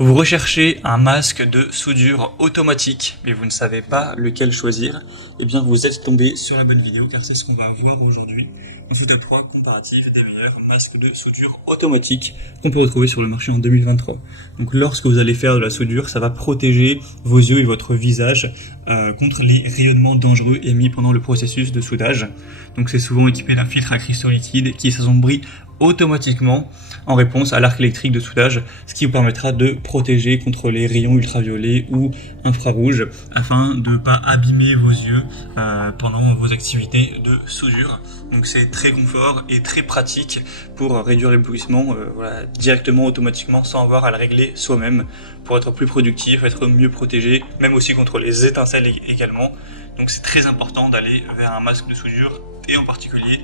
Vous recherchez un masque de soudure automatique, mais vous ne savez pas lequel choisir, eh bien vous êtes tombé sur la bonne vidéo car c'est ce qu'on va voir aujourd'hui. Une étude à 3 comparative des meilleurs masques de soudure automatique qu'on peut retrouver sur le marché en 2023. Donc lorsque vous allez faire de la soudure, ça va protéger vos yeux et votre visage contre les rayonnements dangereux émis pendant le processus de soudage. Donc c'est souvent équipé d'un filtre à cristaux liquides qui s'assombrit automatiquement en réponse à l'arc électrique de soudage, ce qui vous permettra de protéger contre les rayons ultraviolets ou infrarouges afin de ne pas abîmer vos yeux pendant vos activités de soudure. Donc c'est très confort et très pratique pour réduire l'éblouissement directement, automatiquement, sans avoir à le régler soi-même, pour être plus productif, être mieux protégé, même aussi contre les étincelles également. Donc c'est très important d'aller vers un masque de soudure et en particulier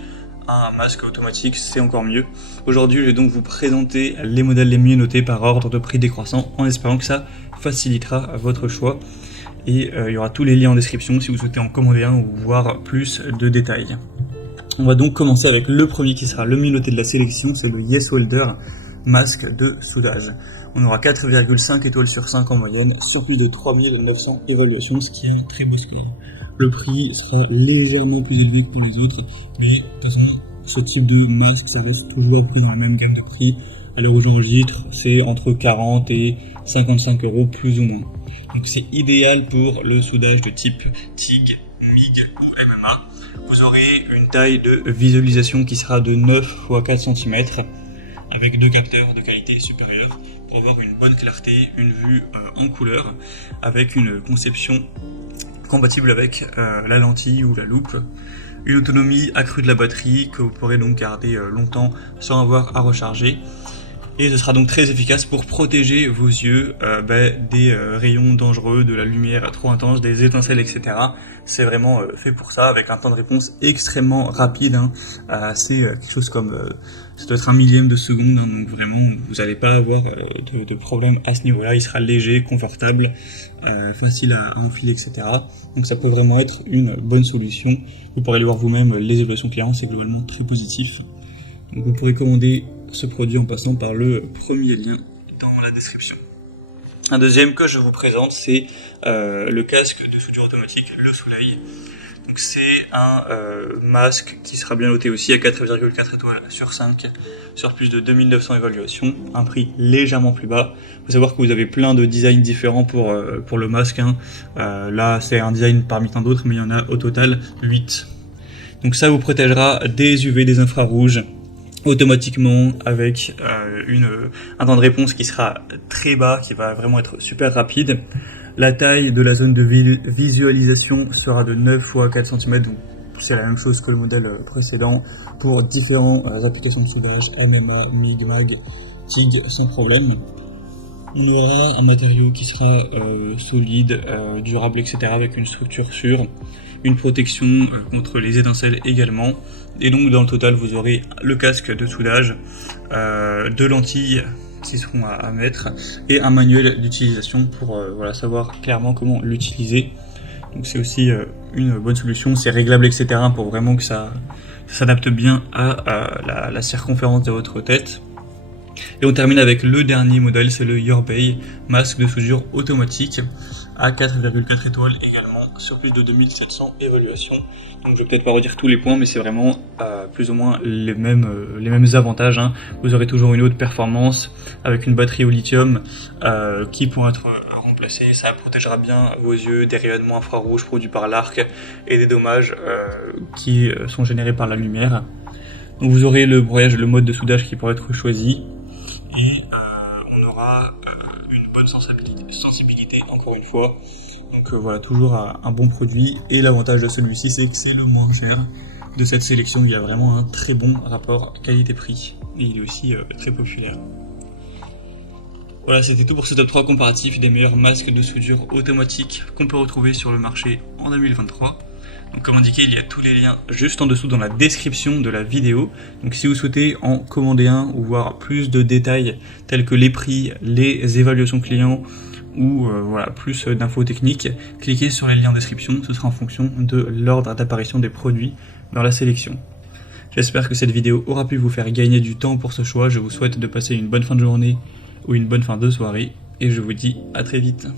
un masque automatique, c'est encore mieux. Aujourd'hui, je vais donc vous présenter les modèles les mieux notés par ordre de prix décroissant, en espérant que ça facilitera votre choix. Et il y aura tous les liens en description si vous souhaitez en commander un ou voir plus de détails. On va donc commencer avec le premier qui sera le mieux noté de la sélection, c'est le Yeswelder masque de soudage. On aura 4,5 étoiles sur 5 en moyenne, sur plus de 3900 évaluations, ce qui est un très beau score. Le prix sera légèrement plus élevé que pour les autres, mais de toute façon, ce type de masque, ça reste toujours pris dans la même gamme de prix. À l'heure où j'enregistre, c'est entre 40 et 55 euros plus ou moins. Donc c'est idéal pour le soudage de type TIG, MIG ou MMA. Vous aurez une taille de visualisation qui sera de 9 x 4 cm avec deux capteurs de qualité supérieure pour avoir une bonne clarté, une vue en couleur, avec une conception compatible avec la lentille ou la loupe, une autonomie accrue de la batterie que vous pourrez donc garder longtemps sans avoir à recharger. Et ce sera donc très efficace pour protéger vos yeux des rayons dangereux, de la lumière trop intense, des étincelles, etc. C'est vraiment fait pour ça, avec un temps de réponse extrêmement rapide. C'est quelque chose comme, ça doit être 1/1000 de seconde, donc vraiment vous n'allez pas avoir de problème à ce niveau-là. Il sera léger, confortable, facile à enfiler, etc. Donc ça peut vraiment être une bonne solution. Vous pourrez aller voir vous-même les évaluations clients, c'est globalement très positif. Donc vous pourrez commander ce produit en passant par le premier lien dans la description. Un deuxième que je vous présente, c'est le casque de soudure automatique, le Soleil. Donc c'est un masque qui sera bien noté aussi à 4,4 étoiles sur 5, sur plus de 2900 évaluations, un prix légèrement plus bas. Il faut savoir que vous avez plein de designs différents pour le masque. Là c'est un design parmi tant d'autres, mais il y en a au total 8. Donc ça vous protégera des UV, des infrarouges, automatiquement avec un temps de réponse qui sera très bas, qui va vraiment être super rapide. La taille de la zone de visualisation sera de 9 x 4 cm, donc c'est la même chose que le modèle précédent pour différentes applications de soudage, MMA, MIG, MAG, TIG sans problème. On aura un matériau qui sera solide, durable, etc. avec une structure sûre, une protection contre les étincelles également. Et donc dans le total vous aurez le casque de soudage, deux lentilles qui seront à mettre et un manuel d'utilisation pour savoir clairement comment l'utiliser. Donc c'est aussi une bonne solution, c'est réglable, etc. pour vraiment que ça s'adapte bien à la circonférence de votre tête. Et on termine avec le dernier modèle, c'est le Yourbay masque de soudure automatique à 4,4 étoiles également, sur plus de 2700 évaluations. Donc je vais peut-être pas redire tous les points, mais c'est vraiment plus ou moins les mêmes avantages. Vous aurez toujours une haute performance avec une batterie au lithium qui pourra être remplacée. Ça protégera bien vos yeux des rayonnements infrarouges produits par l'arc et des dommages qui sont générés par la lumière. Donc vous aurez le mode de soudage qui pourra être choisi. Et on aura une bonne sensibilité encore une fois. Donc voilà, toujours un bon produit. Et l'avantage de celui-ci, c'est que c'est le moins cher de cette sélection. Il y a vraiment un très bon rapport qualité-prix. Et il est aussi très populaire. Voilà, c'était tout pour ce top 3 comparatif des meilleurs masques de soudure automatique qu'on peut retrouver sur le marché en 2023. Donc comme indiqué, il y a tous les liens juste en dessous dans la description de la vidéo. Donc si vous souhaitez en commander un ou voir plus de détails tels que les prix, les évaluations clients ou plus d'infos techniques, cliquez sur les liens en description, ce sera en fonction de l'ordre d'apparition des produits dans la sélection. J'espère que cette vidéo aura pu vous faire gagner du temps pour ce choix. Je vous souhaite de passer une bonne fin de journée ou une bonne fin de soirée et je vous dis à très vite.